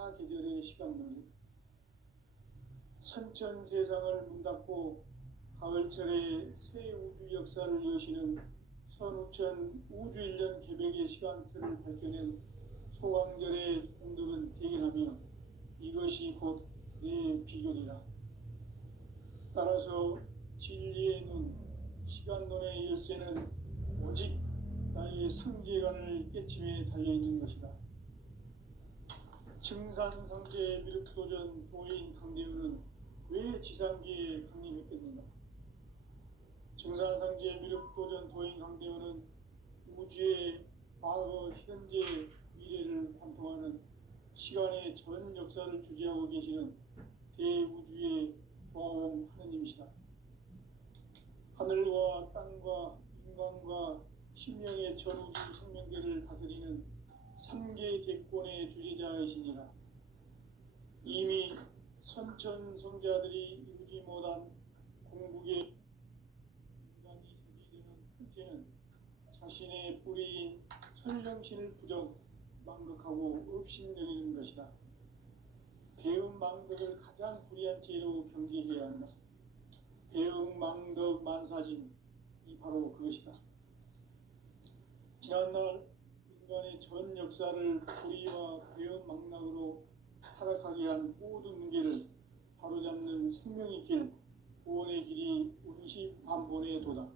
사계절의 시간문제. 선천 세상을 문닫고 가을철에 새 우주 역사를 여시는 선우천 우주일년 개백의 시간틀을 밝혀낸 소강절의 공덕은 대견하며 이것이 곧 내 비결이라. 따라서 진리의 눈, 시간론의 열쇠는 오직 나의 상제관을 깨침에 달려있는 것이다. 증산상제 미륵도전 도인 강대우는 왜 지상기에 강림했겠는가? 증산상제 미륵도전 도인 강대우는 우주의 과거, 현재, 미래를 관통하는 시간의 전 역사를 주재하고 계시는 대우주의 조화원 하느님이시다. 하늘과 땅과 인간과 신명의 전우주 생명계를 다스리는 3계 대권의 주재자이시니라. 이미 선천성자들이 이루지 못한 궁극의 인간이 저지되는 큰죄는 자신의 뿌리인 천령신을 부정 망극하고 업신여기는 것이다. 배음 망덕을 가장 불의한 죄로 경계해야 한다. 배음 망덕 만사진, 이 바로 그것이다. 지난날 인간의 전 역사를 불의와 배음 망락으로 타락하게 한 모든 문제를 바로잡는 생명의 길, 구원의 길이 운시반본의 도다.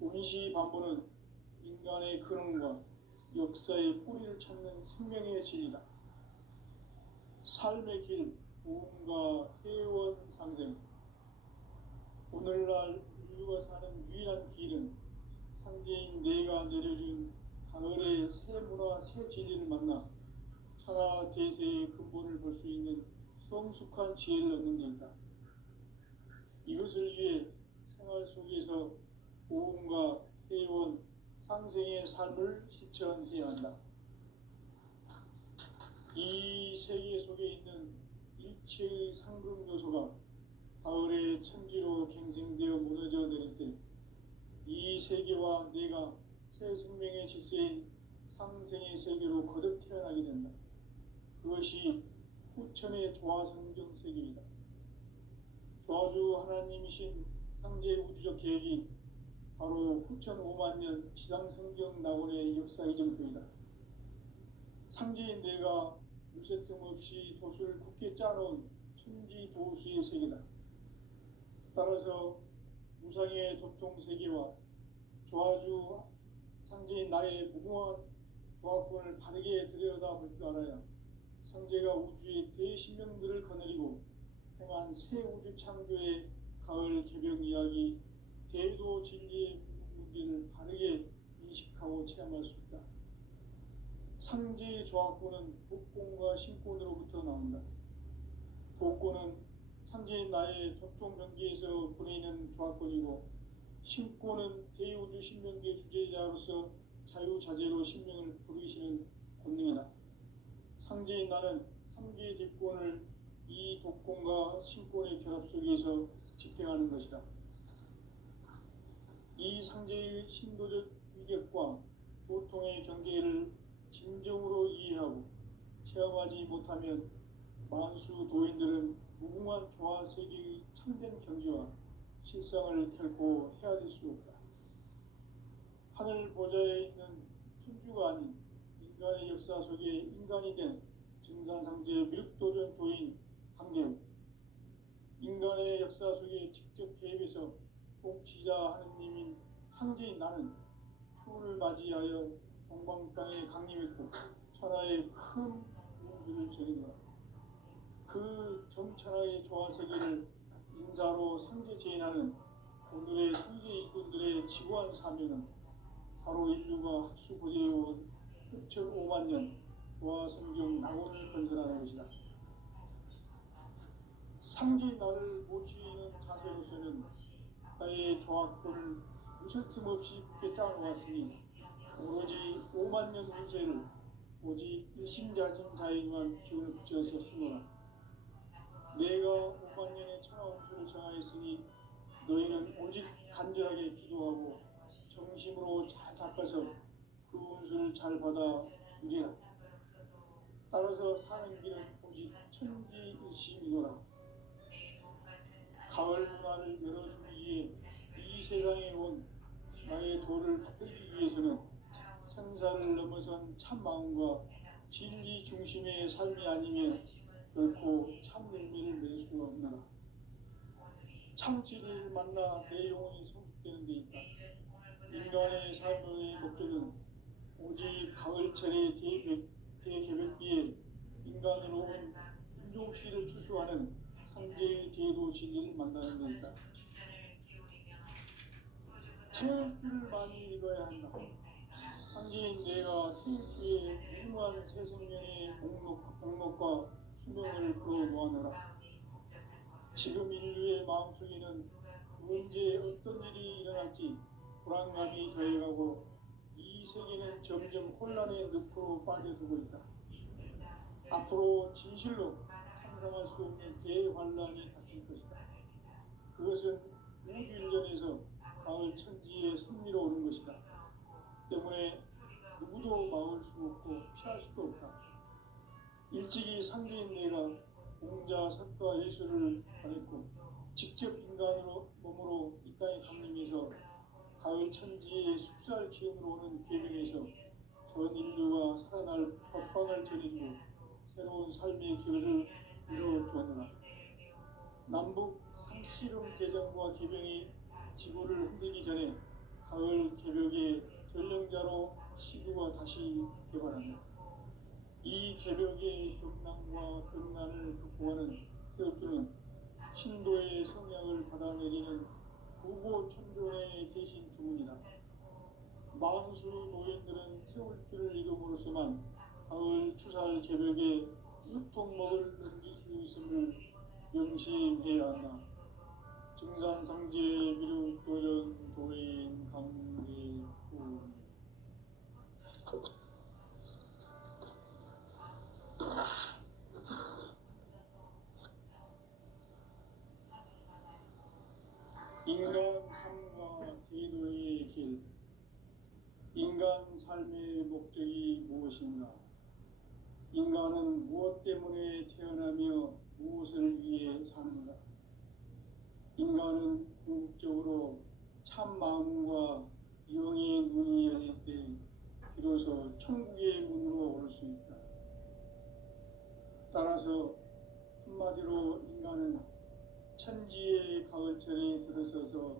운시반본은 인간의 근원과 역사의 뿌리를 찾는 생명의 진리다. 삶의 길, 구원과 회원 상생. 오늘날 인류가 사는 유일한 길은 상제인 내가 내려준 가을의 새 문화, 새 진리를 만나 천하 대세의 근본을 볼 수 있는 성숙한 지혜를 얻는 데 있다. 이것을 위해 생활 속에서 보험과 회원, 상생의 삶을 실천해야 한다. 이 세계 속에 있는 일체의 상금 요소가 가을의 천지로 갱생되어 무너져 내릴 때 이 세계와 내가 새 생명의 질서인 상생의 세계로 거듭 태어나게 된다. 그것이 후천의 조화성경 세계이다. 조화주 하나님이신 상제 우주적 계획이 바로 후천 5만년 지상성경 낙원의 역사 이정표이다. 상제인 내가 무쇠 틈 없이 도수를 굳게 짜놓은 천지 도수의 세계다. 따라서 무상의 도통 세계와 조화주 상제인 나의 무궁한 조화권을 바르게 들여다볼 줄 알아야 상제가 우주의 대신명들을 거느리고 행한 새 우주 창조의 가을 개벽 이야기, 대도 진리의 문제를 바르게 인식하고 체험할 수 있다. 상제의 조화권은 복권과 신권으로부터 나온다. 복권은 상제인 나의 도통경계에서 보내는 조화권이고, 신권은 대우주 신명계 주제자로서 자유자재로 신명을 부르시는 권능이다. 상제인 나는 3계 대권을 이 독권과 신권의 결합 속에서 집행하는 것이다. 이 상제의 신도적 위격과 도통의 경계를 진정으로 이해하고 체험하지 못하면 만수 도인들은 무궁한 조화 세계의 참된 경지와 실상을 결코 헤아릴 수 없다. 하늘 보좌에 있는 천주가 아닌 인간의 역사 속에 인간이 된 증산상제 미륵도전 도인 강대우, 인간의 역사 속에 직접 개입해서 통치자 하느님인 상제인 나는 추운을 맞이하여 동방땅에 강림했고 천하의 큰 운수를 전했노라. 그 정천하의 조화세계를 인사로 상제 제인하는 오늘의 상제 일꾼들의 지구한 사명은 바로 인류가 학수고대해온 후천 5만년 조화성경 낙원을 건설하는 것이다. 상제인 나를 모시는 자세로서는 나의 조화권을 무쇠틈 없이 굳게 짜놓았으니 오로지 5만년 운세를 오직 일심자진 자에만 기운을 붙여서 쓰노라. 내가 5만년의 천하운수를 정하였으니 너희는 오직 간절하게 기도하고 정심으로 잘 닦아서 그 운수를 잘 받아 누리라. 따라서 사는 길은 천지일심이노라. 가을 문화를 열어주기 위해 이 세상에 온 나의 도를 붙들기 위해서는 생사를 넘어선 참 마음과 진리 중심의 삶이 아니면 결코 참 열매를 맺을 수가 없노라. 참 진리를 만나 내 영혼이 성숙되는 데 있다. 인간의 삶의 목적은 오직 가을철의 대개벽비에 인간으로 온 인종씨를 추수하는 상제의 대도 진리를 만나는 데있다. 체육주를 많이 읽어야 한다. 상제인 내가 체육주의 무모한 새 생명의 목록과 수명을 끌어모아노라. 지금 인류의 마음속에는 언제 어떤 일이 일어날지 불안감이 더해가고 이 세계는 점점 혼란의 늪으로 빠져들고 있다. 앞으로 진실로 상상할 수 없는 대환란이 닥칠 것이다. 그것은 우주인전에서 가을 천지에 승리로 오는 것이다. 때문에 누구도 막을 수 없고 피할 수도 없다. 일찍이 상제인 내가 공자, 석가, 예수를 보냈고 직접 인간으로 몸으로 이 땅에 강림해서 가을 천지의 숲살 기운으로 오는 계명에서 전 인류가 살아날 법방을 전해주고 새로운 삶의 길을 이뤄주었노라. 남북 상씨름 대전과 개병이 지구를 흔들기 전에 가을 개벽의 전령자로 시구가 다시 개발한다. 이 개벽의 격난과 극난을 극복하는 태엽주는 신도의 성향을 받아내리는 부고천존의 대신 주문이다. 만수 노인들은 태울주를 이름으로서만 가을 추살 개벽에 유통목을 넘길 수 있음을 명심해야 한다. 증산상제 미륵도전 도인 강대군. 인간 삶과 대도의 길. 인간 삶의 목적이 무엇인가? 인간은 무엇 때문에 태어나며 무엇을 위해 사는가? 인간은 궁극적으로 참 마음과 영의 눈이 열릴 때 비로소 천국의 문으로 올 수 있다. 따라서 한마디로 인간은 천지의 가을철에 들어서서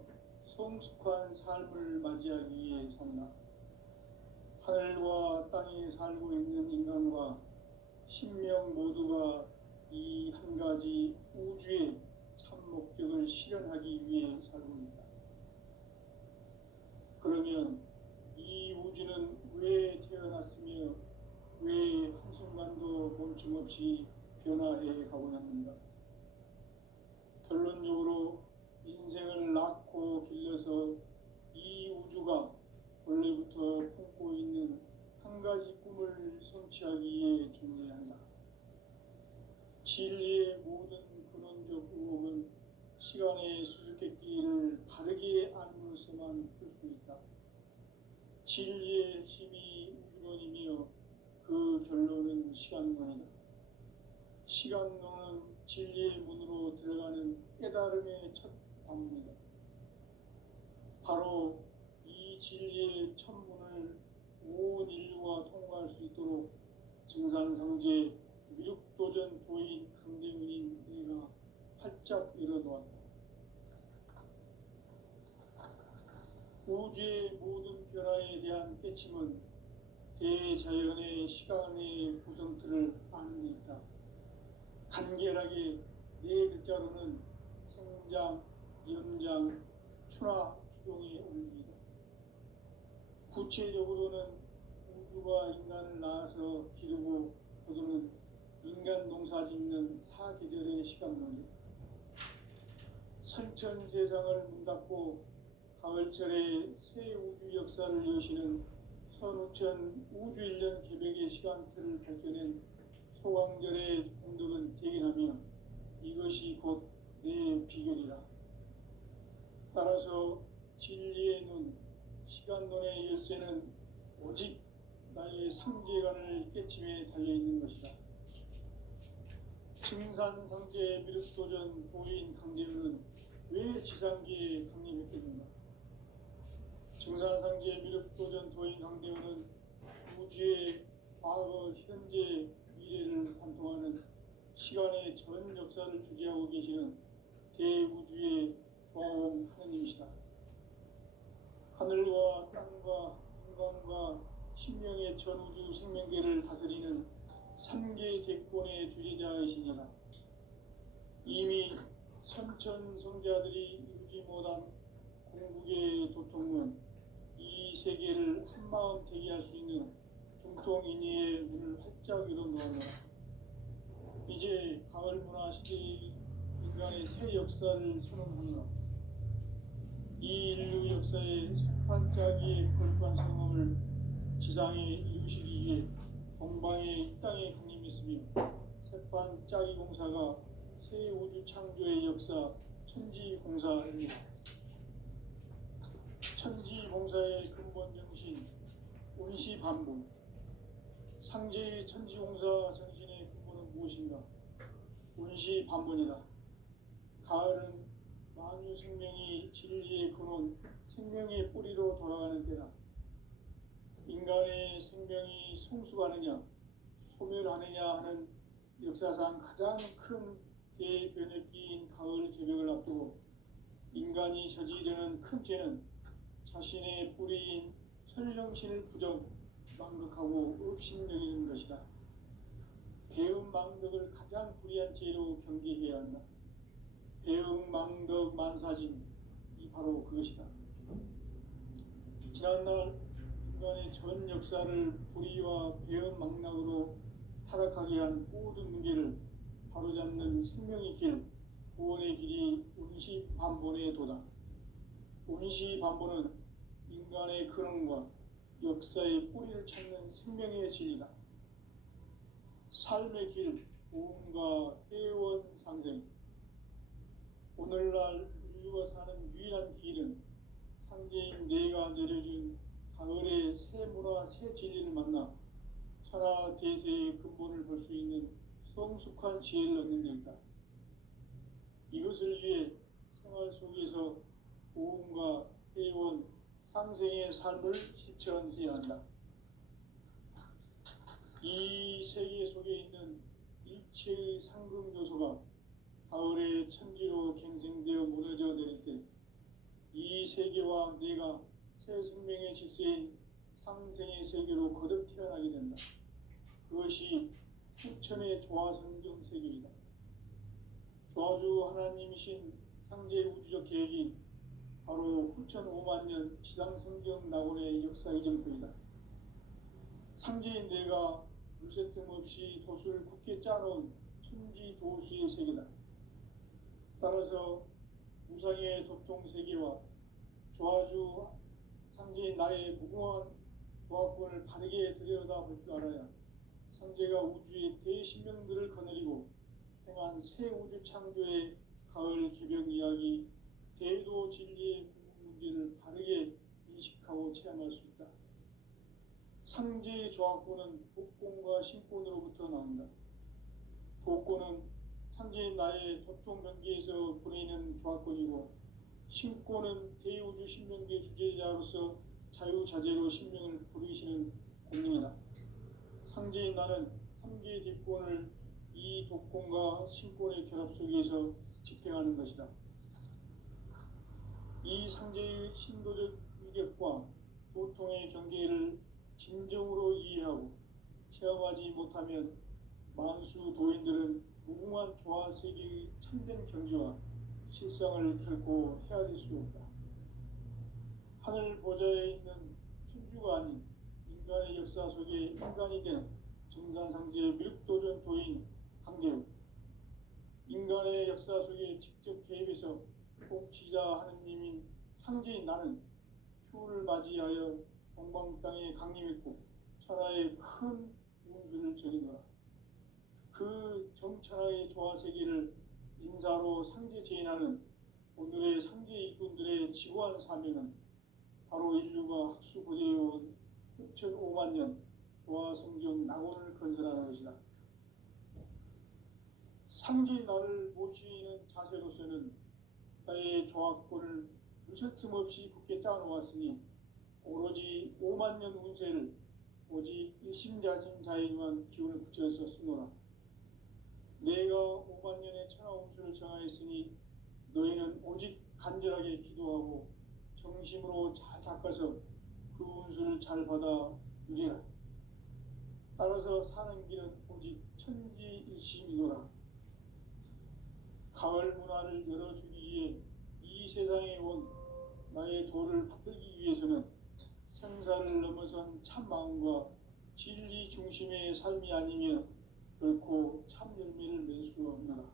성숙한 삶을 맞이하기 위해 산다. 하늘과 땅에 살고 있는 인간과 신명 모두가 이 한 가지 우주의 참 목적을 실현하기 위해 살고 있다. 그러면 이 우주는 왜 태어났으며 왜 한순간도 멈춤없이 변화해 가고 있는가? 결론적으로 인생을 낳고 길러서 이 우주가 원래부터 품고 있는 한 가지 꿈을 성취하기 위해 존재한다. 진리의 모든 근원적 의혹은 시간의 수수께끼를 바르게 알므로서만 풀 수 있다. 진리의 핵심이 우주론이며 그 결론은 시간론이다. 시간론은 진리의 문으로 들어가는 깨달음의 첫 방문이다. 바로 이 진리의 첫 문을 온 인류가 통과할 수 있도록 증산상제 미륵도전 도인 강대문인 내가 활짝 열어놓았다. 우주의 모든 변화에 대한 깨침은 대자연의 시간의 구성틀을 아는 데 있다. 간결하게 네 글자로는 성장, 연장, 추나, 추동의 원리이다. 구체적으로는 우주가 인간을 낳아서 기르고 거두는 인간 농사 짓는 사계절의 시간론이다. 선천 세상을 문 닫고 가을철에 새 우주 역사를 여시는 선우천 우주일년 개벽의 시간틀을 밝혀낸 소강절의 공덕은 대견하며 이것이 곧 내 비결이라. 따라서 진리의 눈, 시간론의 열쇠는 오직 나의 상제관을 깨침에 달려있는 것이다. 증산상제 미륵도전 도인 강제우는 왜 지상기에 강림했겠는가? 증산상제 미륵도전 도인 강제우는 우주의 과거, 현재, 미래를 관통하는 시간의 전 역사를 주재하고 계시는 대우주의 조화홍 하느님이시다. 하늘과 땅과 인간과 신명의 전우주 생명계를 다스리는 3개 대권의 주재자이시니라. 이미 선천성자들이 이루지 못한 공국의 도통문, 이 세계를 한마음 대기할 수 있는 중통인의의 문을 활짝 열어놓았노라. 이제 가을 문화 시대의 인간의 새 역사를 선언하노라. 이 인류 역사의 색반짝이의 거룩한 성험을 지상에 이루시기 위해 동방의 이 땅에 강림했으며 색반짝이 공사가 새 우주 창조의 역사 천지공사입니다. 천지공사의 근본 정신 운시반본. 상제의 천지공사 정신의 근본은 무엇인가? 운시반본이다. 가을은 만유 생명이 진리의 근원, 생명의 뿌리로 돌아가는 때다. 인간의 생명이 성숙하느냐, 소멸하느냐 하는 역사상 가장 큰 대변혁기인 가을 개벽을 앞두고 인간이 저지르는 큰 죄는 자신의 뿌리인 설령신을 부정, 망극하고 업신여기는 것이다. 배음 망덕을 가장 불의한 죄로 경계해야 한다. 배음 망덕 만사진, 이 바로 그것이다. 지난날 인간의 전 역사를 불의와 배음 망락으로 타락하게 한 모든 문제를 바로잡는 생명의 길, 구원의 길이 운시반본의 도다. 운시반본은 인간의 근원과 역사의 뿌리를 찾는 생명의 진리다. 삶의 길, 보험과 회원 상생. 오늘날 인류가 사는 유일한 길은 상제인 내가 내려준 가을의 새 문화, 새 진리를 만나 천하 대세의 근본을 볼 수 있는 성숙한 지혜를 얻는 데 있다. 이것을 위해 생활 속에서 보험과 회원, 상생의 삶을 실천해야 한다. 이 세계 속에 있는 일체의 상금 요소가 가을의 천지로 갱생되어 무너져 내릴 때 이 세계와 내가 새 생명의 질서인 상생의 세계로 거듭 태어나게 된다. 그것이 후천의 조화성경 세계이다. 조화주 하나님이신 상제 우주적 계획이 바로 후천 5만 년 지상성경 낙원의 역사 이전부이다. 상제인 내가 물새틈 없이 도수를 굳게 짜놓은 천지 도수의 세계다. 따라서 무상의 도통 세계와 조화주 상제인 나의 무궁한 조화권을 바르게 들여다볼 줄 알아야 상제가 우주의 대신명들을 거느리고 행한 새 우주 창조의 가을 개벽 이야기, 대도 진리의 문제를 바르게 인식하고 체험할 수 있다. 상제의 조화권은 복권과 신권으로부터 나온다. 복권은 상제인 나의 도통 경계에서 보내는 조화권이고, 신권은 대우주 신명계 주제자로서 자유자재로 신명을 부르시는 공명이다. 상제인 나는 3개의 뒷권을 이 독권과 신권의 결합 속에서 집행하는 것이다. 이 상제의 신도적 위력과 도통의 경계를 진정으로 이해하고 체험하지 못하면 만수 도인들은 무궁한 조화 세계의 참된 경지와 실상을 결코 헤아릴 수 없다. 하늘 보좌에 있는 천주가 아닌 인간의 역사 속에 인간이 된 증산상제 미륵도전 도인 강제우, 인간의 역사 속에 직접 개입해서 통치자 하느님인 상제인 나는 추후를 맞이하여 동방 땅에 강림했고 천하의 큰 운수를 저리노라. 그 정천하의 조화세계를 인사로 상제 제인하는 오늘의 상제 일꾼들의 지고한 사명은 바로 인류가 학수고대해온 6,5만 년 조화성경 낙원을 건설하는 것이다. 상지 나를 모시는 자세로서는 나의 조합권을 무쇠틈 없이 굳게 짜놓았으니 오로지 5만 년 운세를 오직 일심자진 자에게만 기운을 붙여서 쓰노라. 내가 5만 년의 천하 운수를 정하였으니 너희는 오직 간절하게 기도하고 정심으로 잘 닦아서 그 운수를 잘 받아 누리라. 따라서 사는 길은 오직 천지일심이노라. 가을 문화를 열어주기 위해 이 세상에 온 나의 도를 받들기 위해서는 생사를 넘어선 참 마음과 진리 중심의 삶이 아니면 결코 참 열매를 맺을 수 없노라.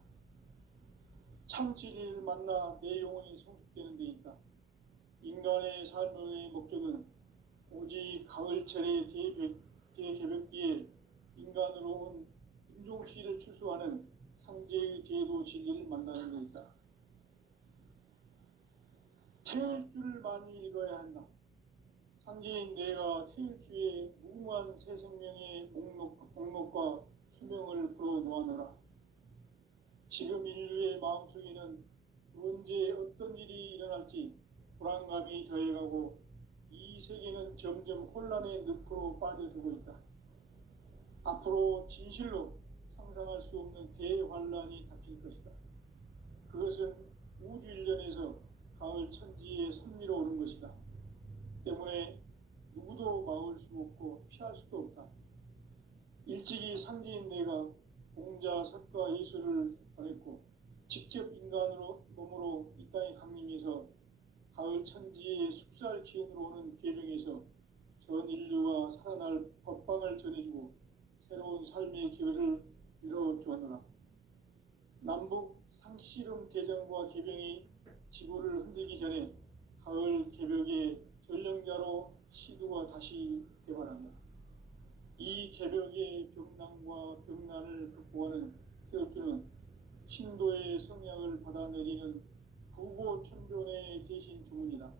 참 진리를 만나 내 영혼이 성숙되는 데 있다. 인간의 삶의 목적은 오직 가을철의 대개벽기에 인간으로 온 인종시를 추수하는 상제의 제도 진리를 만나는 데 있다. 태일주를 많이 읽어야 한다. 상제인 내가 태일주의 무궁한 새 생명의 목록과 수명을 풀어놓아노라. 지금 인류의 마음속에는 언제 어떤 일이 일어날지 불안감이 더해가고 이 세계는 점점 혼란의 늪으로 빠져들고 있다. 앞으로 진실로 상상할 수 없는 대환란이 닥칠 것이다. 그것은 우주 일련에서 가을 천지의 선미로 오는 것이다. 때문에 누구도 막을 수 없고 피할 수도 없다. 일찍이 상제인 내가 공자, 석가, 예수를 보냈고 직접 인간으로 몸으로 이 땅에 강림해서 가을 천지의 숲살 기운으로 오는 계명에서 전 인류가 살아날 법방을 전해주고 새로운 삶의 기회를 이뤄주었노라. 남북 상씨름 대전과 계병이 지구를 흔들기 전에 가을 개벽의 전령자로 시두가 다시 개발한다. 이 개벽의 병난과 병난을 극복하는 태엽주는 신도의 성향을 받아내리는 부고천변의 대신 주문이다.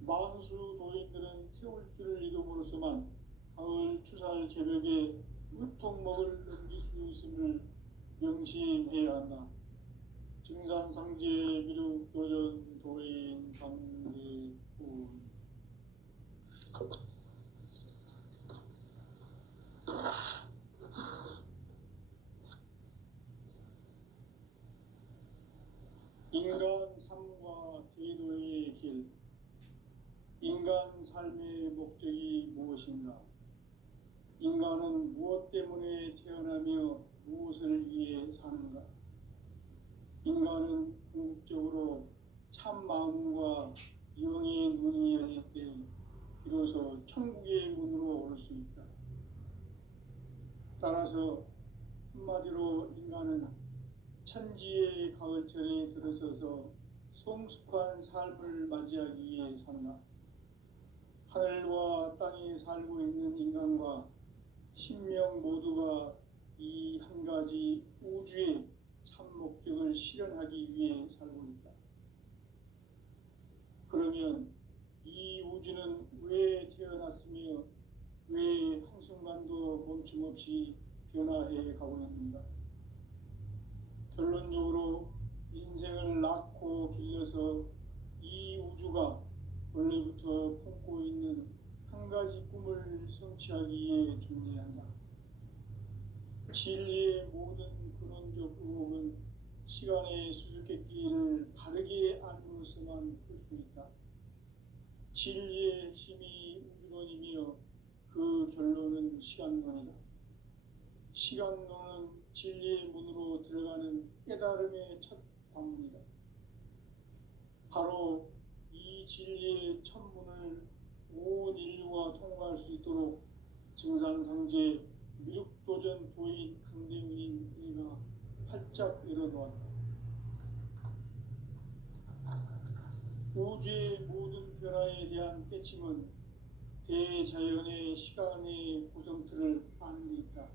만수 도인들은 태울주를 이름으로서만 가을 추살 개벽의 의통목을 넘길 수 있음을 명심해야 한다. 증산상제 미륵도전 도인 강대군 인간 삶과 제도의 길. 인간 삶의 목적이 무엇인가? 인간은 무엇 때문에 태어나며 무엇을 위해 사는가? 인간은 궁극적으로 참 마음과 영의 문이 열릴 때 비로소 천국의 문으로 올 수 있다. 따라서 한마디로 인간은 천지의 가을철에 들어서서 성숙한 삶을 맞이하기 위해 산다. 하늘과 땅에 살고 있는 인간과 신명 모두가 이 한 가지 우주의 참 목적을 실현하기 위해 살고 있다. 그러면 이 우주는 왜 태어났으며 왜 한순간도 멈춤없이 변화해 가고 있는가? 결론적으로 인생을 낳고 길러서 이 우주가 원래부터 품고 있는 한 가지 꿈을 성취하기 위해 존재한다. 진리의 모든 근원적 의혹은 시간의 수수께끼를 바르게 알므로서만 풀 수 있다. 진리의 핵심이 우주론이며 그 결론은 시간론이다. 시간론은 진리의 문으로 들어가는 깨달음의 첫 방문이다. 바로 이 진리의 첫 문을 온 인류가 통과할 수 있도록 증산상제 미륵도전 도인 강대문인 내가 활짝 열어놓았다. 우주의 모든 변화에 대한 깨침은 대자연의 시간의 구성틀을 아는 데 있다.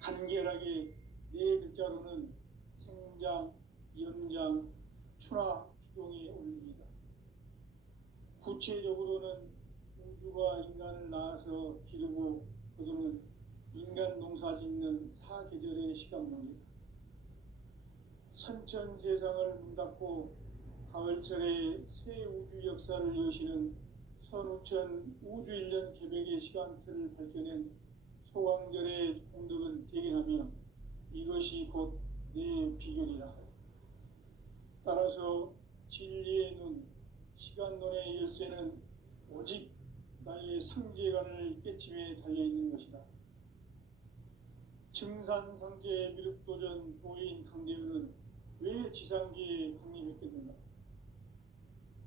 간결하게 네 글자로는 생장, 연장, 추나 추동의 원리이다. 구체적으로는 우주가 인간을 낳아서 기르고 거두는 인간 농사 짓는 사계절의 시간론이다. 선천 세상을 문닫고 가을철에 새 우주 역사를 여시는 선우천 우주일년 개백의 시간틀을 밝혀낸 소광절의 공덕은 대견하며 이것이 곧 내 비결이라. 따라서 진리의 눈, 시간론의 열쇠는 오직 나의 상제관을 깨침에 달려있는 것이다. 증산상제 미륵도전 도인 강대우는 왜 지상기에 강림했겠는가?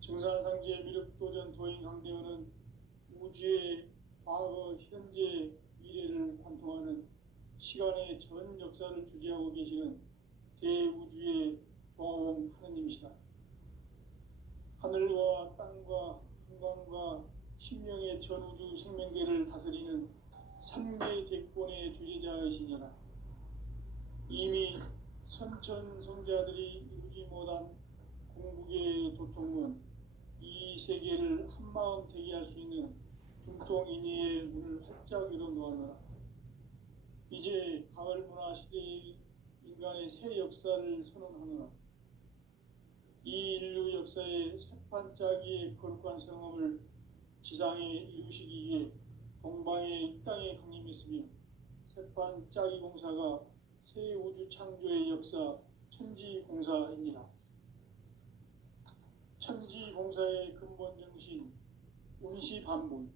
증산상제 미륵도전 도인 강대우는 우주의 과거, 현재, 미래를 관통하는 시간의 전 역사를 주재하고 계시는 대우주의 조화원 하느님이시다. 하늘과 땅과 한강과 신명의 전우주 생명계를 다스리는 삼계 대권의 주제자이시니라. 이미 선천성자들이 이루지 못한 공국의 도통은 이 세계를 한마음 되게 할 수 있는 중통인의의 문을 활짝 열어놓았노라. 이제 가을 문화 시대의 인간의 새 역사를 선언하노라. 이 인류 역사의 새판짜기의 거룩한 성험을 지상에 이루시기 위해 동방의 이 땅에 강림했으며 새판짜기 공사가 새 우주 창조의 역사 천지공사입니다. 천지공사의 근본 정신 운시반본.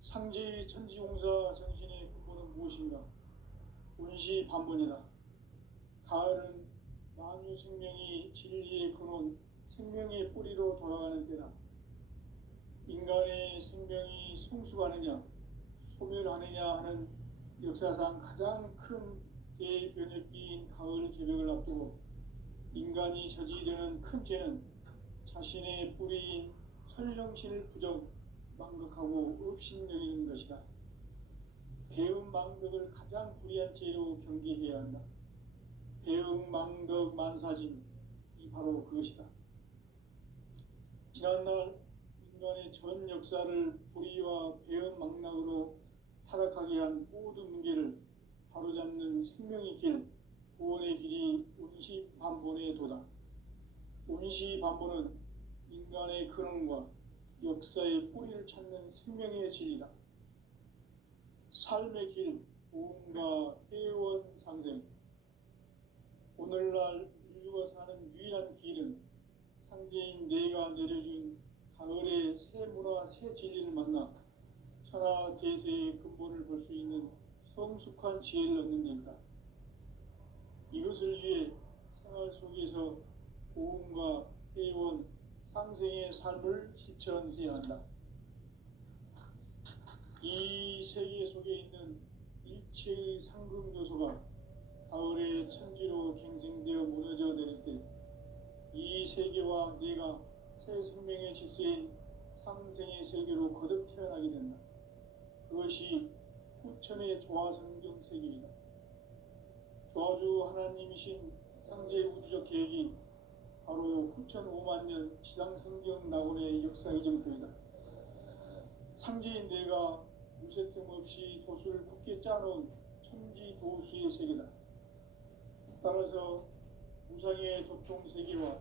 상제의 천지공사 정신의 근본은 무엇인가? 운시반본이다. 가을은 만유 생명이 진리의 근원, 생명의 뿌리로 돌아가는 때다. 인간의 생명이 성숙하느냐, 소멸하느냐 하는 역사상 가장 큰 대변혁기인 가을 개벽을 앞두고 인간이 저지르는 큰 죄는 자신의 뿌리인 설령신을 부정, 망극하고 업신여기는 것이다. 배음 망덕을 가장 불의한 죄로 경계해야 한다. 배음 망덕 만사진이 바로 그것이다. 지난날 인간의 전 역사를 불의와 배음 망락으로 타락하게 한 모든 문제를 바로잡는 생명의 길, 구원의 길이 운시반본의 도다. 운시반본은 인간의 근원과 역사의 뿌리를 찾는 생명의 진리다. 삶의 길, 보험과 회원 상생. 오늘날 인류가 사는 유일한 길은 상제인 내가 내려준 가을의 새 문화, 새 진리를 만나 천하 대세의 근본을 볼 수 있는 성숙한 지혜를 얻는 데이다. 이것을 위해 생활 속에서 보험과 회원, 상생의 삶을 실천해야 한다. 이 세계 속에 있는 일체의 상급 요소가 가을의 천지로 갱생되어 무너져 내릴 때 이 세계와 내가 새 생명의 질서인 상생의 세계로 거듭 태어나게 된다. 그것이 후천의 조화성경 세계이다. 조화주 하나님이신 상제 우주적 계획이 바로 후천 5만년 지상성경 낙원의 역사 이정표이다. 상제인 내가 무쇠틈 없이 도수를 굳게 짜놓은 천지도수의 세계다. 따라서 무상의 도통세계와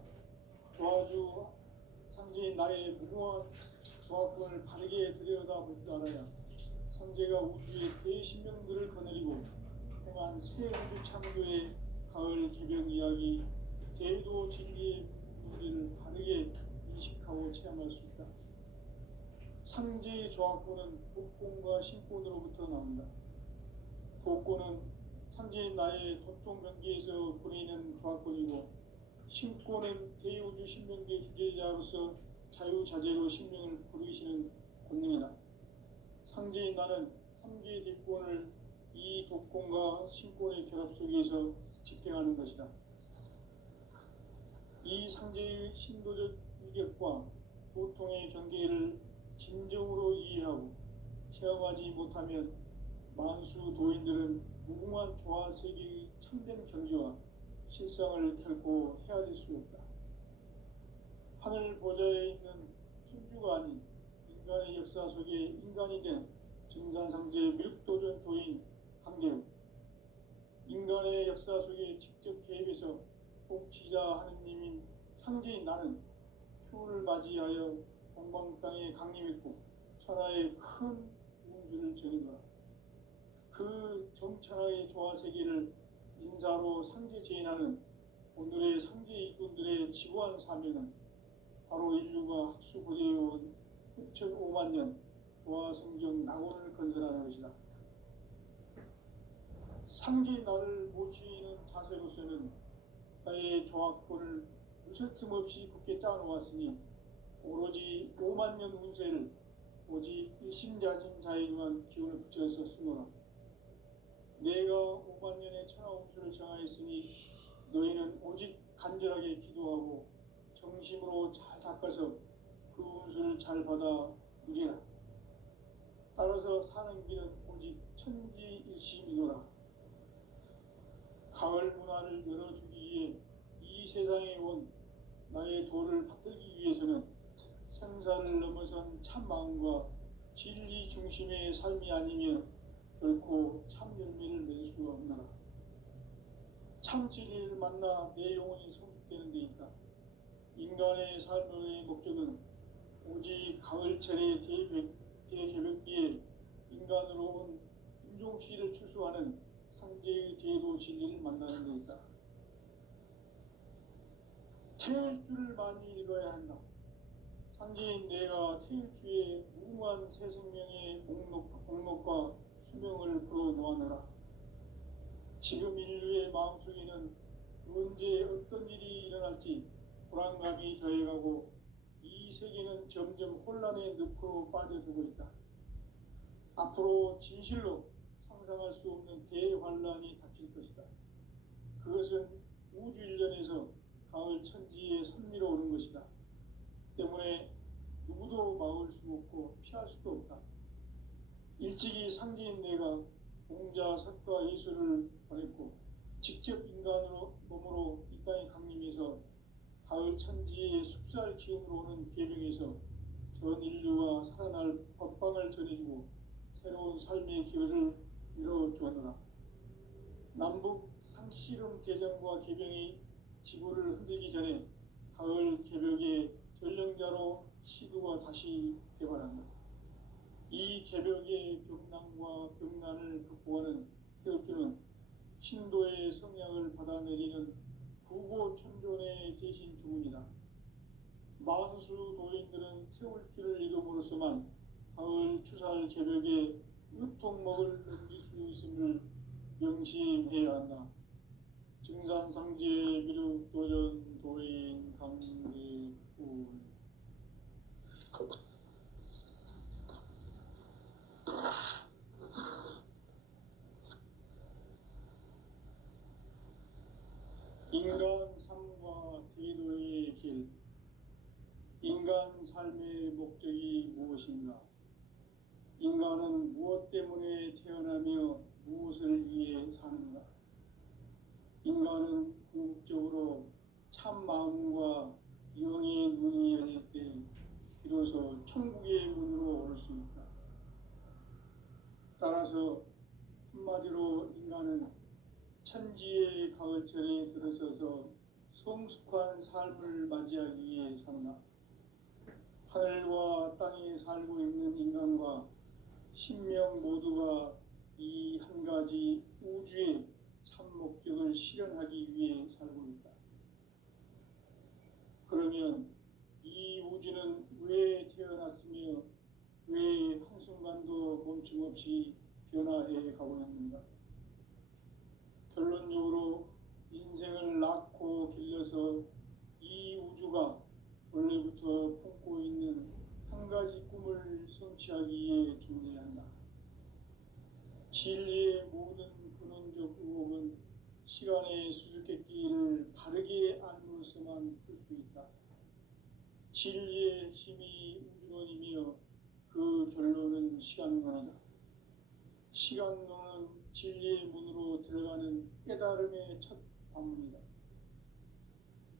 조화주 상제인 나의 무궁한 조합권을 바르게 들여다볼 줄 알아야 상제가 우주의 대신명들을 거느리고 행한 새 우주 창조의 가을 개벽 이야기, 대도 진리의 무리를 바르게 인식하고 체험할 수 있다. 상제의 조합권은 복권과 신권으로부터 나온다. 복권은 상제인 나의 도통 경계에서 보내는 조합권이고, 신권은 대우주 신명계 주제자로서 자유자재로 신명을 부르시는 권능이다. 상제인 나는 3개의 뒷권을 이 독권과 신권의 결합 속에서 집행하는 것이다. 이 상제의 신도적 위격과 보통의 경계를 진정으로 이해하고 체험하지 못하면 만수 도인들은 무궁한 조화 세계의 참된 경지와 실상을 결코 헤아릴 수 없다. 하늘 보좌에 있는 천주가 아닌 인간의 역사 속에 인간이 된 증산상제 미륵도전 도인 강대우, 인간의 역사 속에 직접 개입해서 통치자 하느님인 상제인 나는 추운을 맞이하여 동방 땅에 강림했고 천하의 큰 운수를 전이노라. 그 정천하의 조화세계를 인사로 상제 제인하는 오늘의 상제 일꾼들의 지구한 사명은 바로 인류가 학수고대해온 6,500만 년 조화성경 낙원을 건설하는 것이다. 상제의 나를 모시는 자세로서는 나의 조화권을 무쇠틈 없이 굳게 짜놓았으니 오로지 5만 년 운세를 오직 일심자진 자에게만 기운을 붙여서 쓰노라. 내가 5만 년의 천하 운수를 정하였으니 너희는 오직 간절하게 기도하고 정심으로 잘 닦아서 그 운수를 잘 받아 누리라. 따라서 사는 길은 오직 천지일심이노라. 가을 문화를 열어주기 위해 이 세상에 온 나의 도를 받들기 위해서는 생사를 넘어선 참 마음과 진리 중심의 삶이 아니면 결코 참 열매를 낼 수가 없노라. 참 진리를 만나 내 영혼이 성숙되는 데 있다. 인간의 삶의 목적은 오직 가을철의 대개벽기에 인간으로 온 인종시를 추수하는 상제의 제도 진리를 만나는 데 있다. 태일주를 많이 읽어야 한다. 상제인 내가 태일주의 무궁한 새 생명의 목록과 수명을 풀어놓아노라. 지금 인류의 마음속에는 언제 어떤 일이 일어날지 불안감이 더해가고 이 세계는 점점 혼란의 늪으로 빠져들고 있다. 앞으로 진실로 상상할 수 없는 대환란이 닥칠 것이다. 그것은 우주 일전에서 가을 천지의 선미로 오는 것이다. 때문에 누구도 막을 수 없고 피할 수도 없다. 일찍이 상제인 내가 공자, 석가, 예수를 보냈고 직접 인간으로 몸으로 이 땅에 강림해서 가을 천지의 숲살 기운으로 오는 계명에서 전 인류가 살아날 법방을 전해주고 새로운 삶의 기회를 이뤄주었노라. 남북 상씨름 대전과 개병이 지구를 흔들기 전에 가을 개벽의 전령자로 시도가 다시 개발한다. 이 개벽의 벽난과 벽난을 극복하는 태엽주는 신도의 성약을 받아내리는 구고천존의 대신 주문이다. 만수 도인들은 태울주를 읽음으로써만 가을 추살 개벽의 의통목을 넘길 수 있음을 명심해야 한다. 증산상제 미륵도전 도인 강대군 인간 삶과 대도의 길. 인간 삶의 목적이 무엇인가? 인간은 무엇 때문에 태어나며 무엇을 위해 사는가? 인간은 궁극적으로 참 마음과 영의 문이 열릴 때 비로소 천국의 문으로 올 수 있다. 따라서 한마디로 인간은 천지의 가을철에 들어서서 성숙한 삶을 맞이하기 위해 산다. 하늘과 땅에 살고 있는 인간과 신명 모두가 이 한 가지 우주의 참 목적을 실현하기 위해 살고 있다. 그러면 이 우주는 왜 태어났으며 왜 한순간도 멈춤 없이 변화해 가고 있는가? 결론적으로 인생을 낳고 길러서 이 우주가 원래부터 품고 있는 한 가지 꿈을 성취하기 위해 존재한다. 진리의 모든 근원적 의혹은 시간의 수수께끼를 바르게 알므로서만 풀 수 있다. 진리의 핵심이 우주론이며 그 결론은 시간론이다. 시간론은 진리의 문으로 들어가는 깨달음의 첫 관문이다.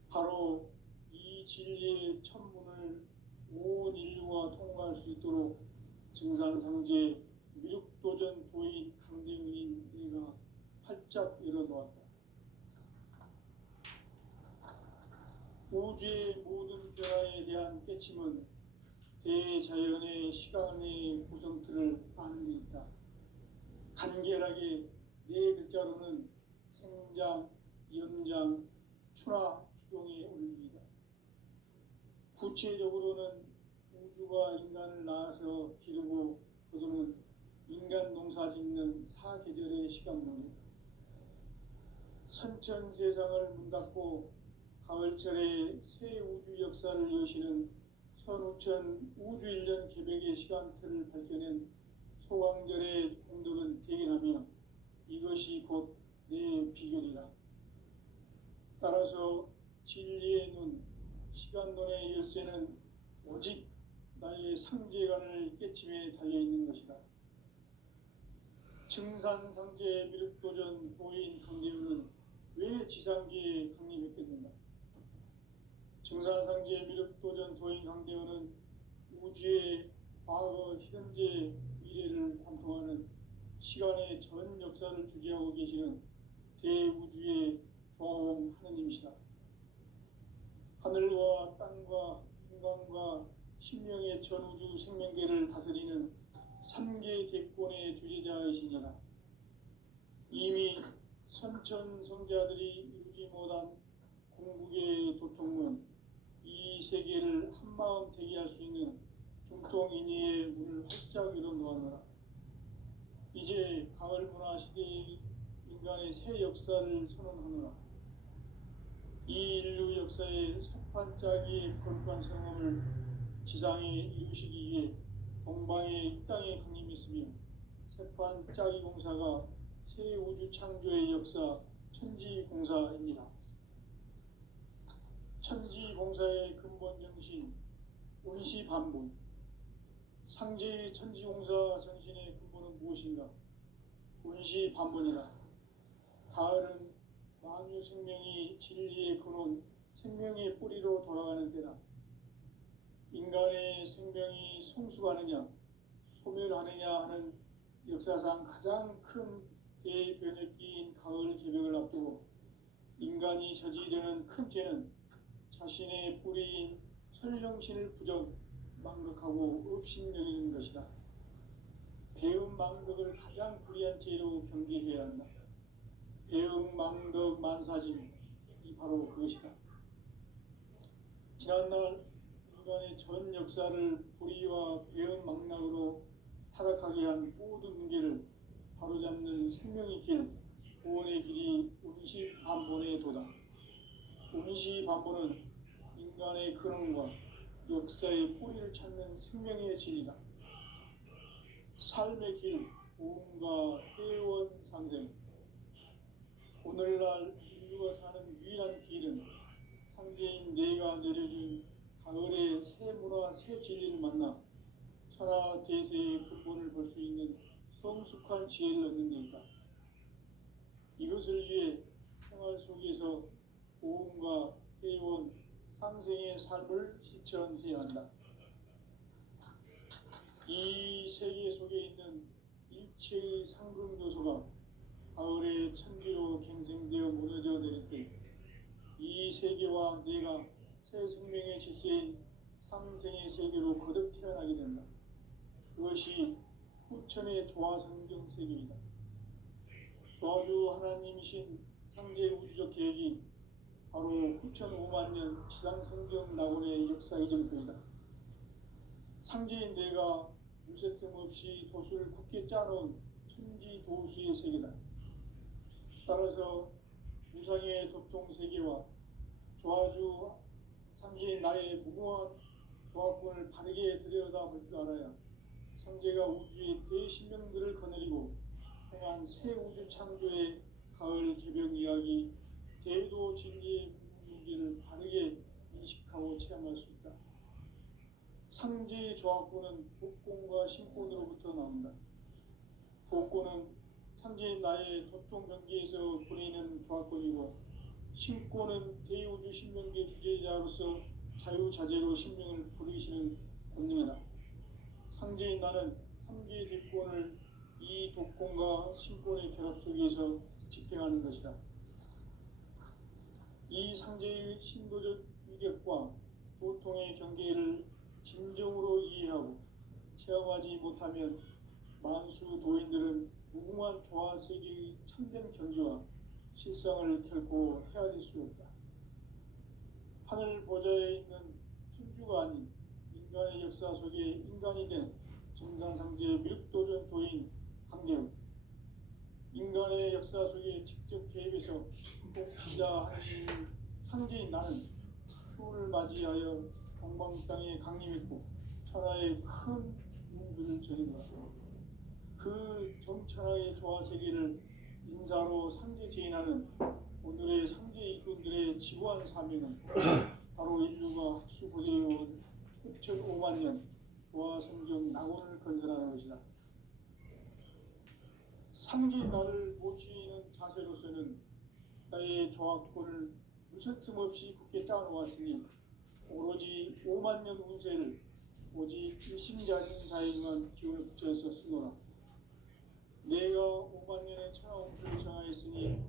바로 이 진리의 첫 문을 온 인류가 통과할 수 있도록 증산상제 미륵도전 도인 강대문인 내가 활짝 열어놓았다. 우주의 모든 변화에 대한 깨침은 대자연의 시간의 구성틀을 아는 데 있다. 간결하게 네 글자로는 생장, 연장, 추나 추동의 원리이다. 구체적으로는 우주가 인간을 낳아서 기르고 거두는 인간 농사 짓는 사계절의 시간론이다. 선천 세상을 문 닫고 가을철에 새 우주 역사를 여시는 선우천 우주 1년 개백의 시간틀을 밝혀낸 소강절의 공덕은 대견하며 이것이 곧 내 비결이라. 따라서 진리의 눈, 시간론의 열쇠는 오직 나의 상제관을 깨침에 달려있는 것이다. 증산상제 미륵도전 도인 강대우는 왜 지상기에 강림했겠는가? 증산상제 미륵도전 도인 강대우는 우주의 과거, 현재, 미래를 관통하는 시간의 전 역사를 주재하고 계시는 대우주의 조화홍 하느님이시다. 하늘과 땅과 인간과 신명의 전우주 생명계를 다스리는 3개 대권의 주제자이시니라. 이미 선천성자들이 이루지 못한 궁극의 도통문, 이 세계를 한마음 되게 할 수 있는 중통인의의 문을 활짝 열어놓았노라. 이제 가을 문화 시대의 인간의 새 역사를 선언하노라. 이 인류 역사의 석판짜기의 거룩한 성험을 지상에 이루시기 위해 동방의 이 땅에 강림했으며 석판짜기 공사가 새 우주 창조의 역사 천지공사입니다. 천지공사의 근본 정신 운시반본. 상제의 천지공사 정신의 근본은 무엇인가? 운시반본이다. 가을은 만유 생명이 진리의 근원, 생명의 뿌리로 돌아가는 때다. 인간의 생명이 성숙하느냐, 소멸하느냐 하는 역사상 가장 큰 대변혁기인 가을 개벽을 앞두고 인간이 저지르는 큰 죄는 자신의 뿌리인 설령신을 부정, 망극하고 업신여기는 것이다. 배움 망덕을 가장 불의한 죄로 경계해야 한다. 배움 망덕 만사짐이 바로 그것이다. 지난날 인간의 전 역사를 불의와 배움 망락으로 타락하게 한 모든 문제를 바로잡는 생명의 길, 구원의 길이 운시반본의 도다. 운시반본은 인간의 근원과 역사의 뿌리를 찾는 생명의 진리다. 삶의 길, 보험과 회원 상생. 오늘날 인류가 사는 유일한 길은 상제인 내가 내려준 가을의 새 문화, 새 진리를 만나 천하 대세의 근본을 볼 수 있는 성숙한 지혜를 얻는 데 있다. 이것을 위해 생활 속에서 보험과 회원, 상생의 삶을 실천해야 한다. 이 세계 속에 있는 일체의 상금 요소가 가을의 천지로 갱생되어 무너져 내릴 때 이 세계와 내가 새 생명의 질서인 상생의 세계로 거듭 태어나게 된다. 그것이 후천의 조화성경 세계이다. 조화주 하나님이신 상제 우주적 계획이 바로 후천 5만 년 지상성경 낙원의 역사 이전표이다. 상제인 내가 무쇠틈 없이 도수를 굳게 짜놓은 천지도수의 세계다. 따라서 무상의 도통 세계와 조화주 상제인 나의 무궁한 조화권을 바르게 들여다볼 줄 알아야 상제가 우주의 대신명들을 거느리고 행한 새 우주 창조의 가을 개벽 이야기, 대도 진리의 문제를 바르게 인식하고 체험할 수 있다. 상제의 조화권은 복권과 신권으로부터 나온다. 복권은 상제인 나의 도통 경계에서 보내는 조화권이고, 신권은 대우주 신명계 주제자로서 자유자재로 신명을 부리시는 권능이다. 상제인 나는 3개 대권을 이 독권과 신권의 결합 속에서 집행하는 것이다. 이 상제의 신도적 위격과 고통의 경계를 진정으로 이해하고 체험하지 못하면 만수 도인들은 무궁한 조화 세계의 참된 경지와 실상을 결코 헤아릴 수 없다. 하늘 보좌에 있는 천주가 아닌 인간의 역사 속에 인간이 된 정산상제 미륵도전 도인 강대우, 인간의 역사 속에 직접 개입해서 복지자 하나님 상제인 나는 추후를 맞이하여 동방 땅에 강림했고 천하의 큰 운수를 전이노라. 그 정천하의 조화 세계를 인사로 상제 제인하는 오늘의 상제 이꾼들의 지구한 사명은 바로 인류가 학수 고대해온 6,5만 년 조화 성경 낙원을 건설하는 것이다. 상제 나를 모시는 자세로서는 나의 조화권을 무설틈 없이 굳게 짜놓았으니 오로지 5만 년 운세를 오직 일심자인 자에게만 기운을 붙여서 쓰노라. 내가 5만 년의 천하운수를 정하였으니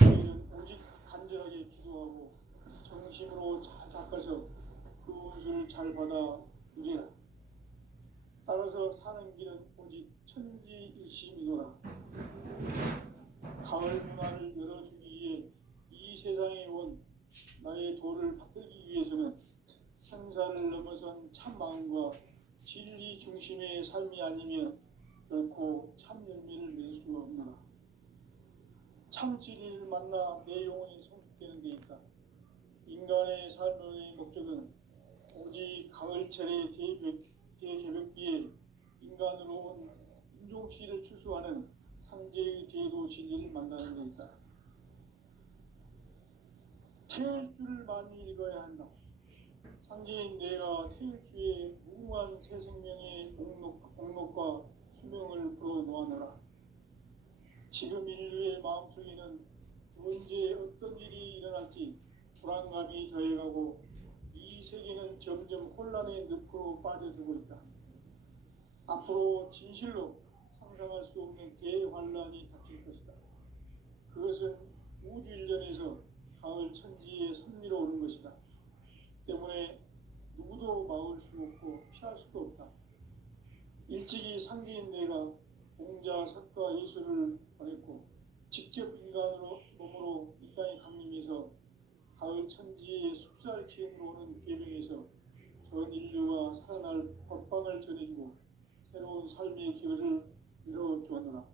너희는 오직 간절하게 기도하고 정심으로 잘 닦아서 그 운수를 잘 받아 누리라. 따라서 사는 길은 오직 천지일심이노라. 가을 문화를 열어주기 위해 이 세상에 온 나의 도를 받들기 위해서는 생사를 넘어선 참 마음과 진리 중심의 삶이 아니면 결코 참 열매를 맺을 수가 없노라. 참 진리를 만나 내 영혼이 성숙되는 데 있다. 인간의 삶의 목적은 오직 가을철의 대개벽기에 인간으로 온 인종씨를 추수하는 상제의 대도 진리를 만나는 데 있다. 태을 줄을 많이 읽어야 한다. 상제인 내가 태일주의 무궁한 새 생명의 공록과 수명을 불어놓아노라. 지금 인류의 마음속에는 언제 어떤 일이 일어날지 불안감이 더해가고 이 세계는 점점 혼란의 늪으로 빠져들고 있다. 앞으로 진실로 상상할 수 없는 대환란이 닥칠 것이다. 그것은 우주 일전에서 가을 천지의 섭리로 오는 것이다. 때문에 누구도 막을 수 없고 피할 수도 없다. 일찍이 상제인 내가 공자, 석가, 예수를 보냈고 직접 인간으로 몸으로 이 땅에 강림해서 가을 천지의 숲살 기운으로 오는 계명에서 전 인류가 살아날 법방을 전해주고 새로운 삶의 길을 이뤄주었노라.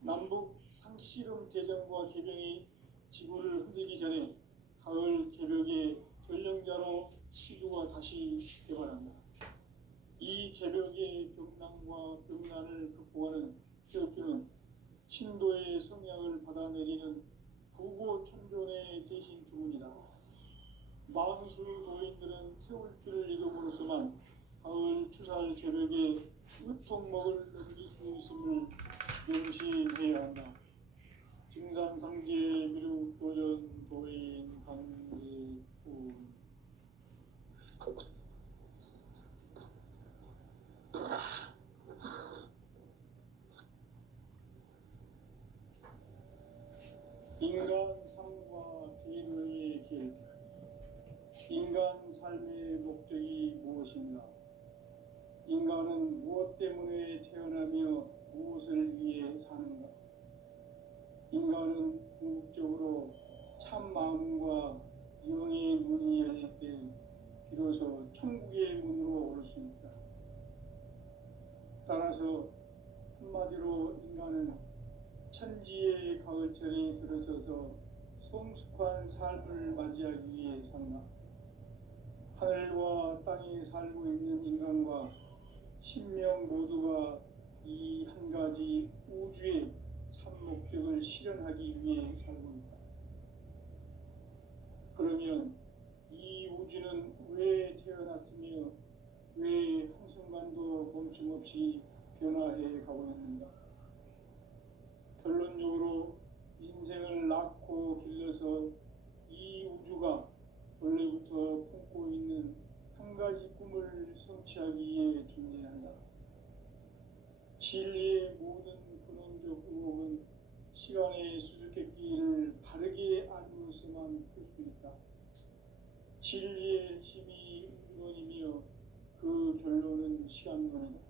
남북 상씨름 대전과 개병이 지구를 흔들기 전에 가을 개벽의 전령자로 시주가 다시 개발한다. 이 개벽의 병난과 병난을 극복하는 태엽주는 신도의 성향을 받아내리는 부고 천존의 대신 주문이다. 만수 도인들은 태울주를 읽음으로써만 가을 추살 개벽의 으통목을 넘길 수 있음을 명시해야 한다. 증산상제 미륵도전 도인 강제훈. 인간 삶과 인류의 길. 인간 삶의 목적이 무엇인가? 인간은 무엇 때문에 태어나며 무엇을 위해 사는가? 인간은 궁극적으로 참 마음과 영의 문이 열릴 때 비로소 천국의 문으로 오를 수 있다. 따라서 한마디로 인간은 천지의 가을철에 들어서서 성숙한 삶을 맞이하기 위해 산다. 하늘과 땅에 살고 있는 인간과 신명 모두가 이 한 가지 우주의 참 목적을 실현하기 위해 살고 있다. 그러면 이 우주는 왜 태어났으며 왜 한순간도 멈춤없이 변화해 가고 있는가? 결론적으로 인생을 낳고 길러서 이 우주가 원래부터 품고 있는 한 가지 꿈을 성취하기 위해 존재한다. 진리의 모든 근원적 의혹은 시간의 수수께끼를 바르게 알고서만 풀 수 있다. 진리의 힘이 근원이며 그 결론은 시간론이다.